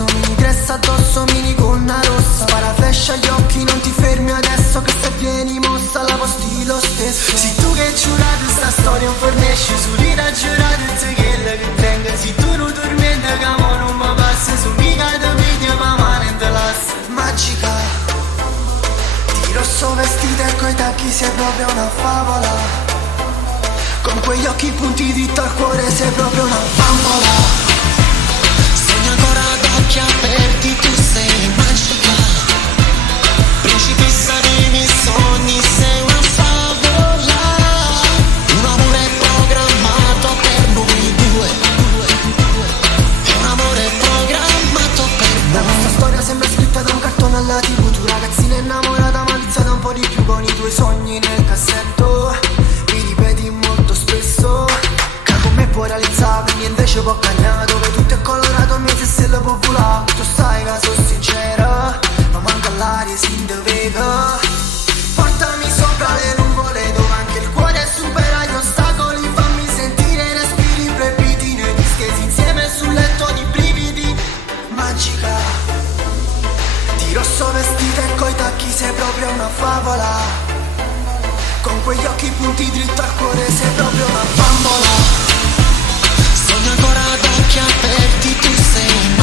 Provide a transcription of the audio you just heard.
stesso, mini dress addosso, mini gonna rossa. Spara flash agli occhi, non ti fermi adesso, che se vieni mossa la posti lo stesso. Si tu che giurate sta storia non fornisce, su rida giurate te che che tenga. Si tu non dormendo che mo non mi passa, su mica te video ma mano te lascia. Magica, di rosso vestita e coi tacchi sei proprio una favola. Con quegli occhi punti dritto al cuore sei proprio una bambola. Sogno ancora d'occhi aperti, tu sei magica. Principessa dei miei sogni, sei una favola. Un amore programmato per noi due. È un amore programmato per noi. Questa storia sembra scritta da un cartone alla TV. Tu ragazzina innamorata maliziata un po' di più, con i tuoi sogni nel cassetto. Mi ripeti molto spesso che con me puoi realizzare, per niente ci può cagnare. Dove tutto è colorato, mi se se lo può volare. Tu sai che sono sincera, ma manca l'aria si indovega. Portami sopra le nuvole dove anche il cuore supera gli ostacoli. Fammi sentire respiri proibiti, noi distesi insieme sul letto di brividi. Magica, di rosso vestita e coi tacchi sei proprio una favola. Con quegli occhi punti dritto al cuore sei proprio una bambola. Sogno ancora d'occhi aperti, tu sei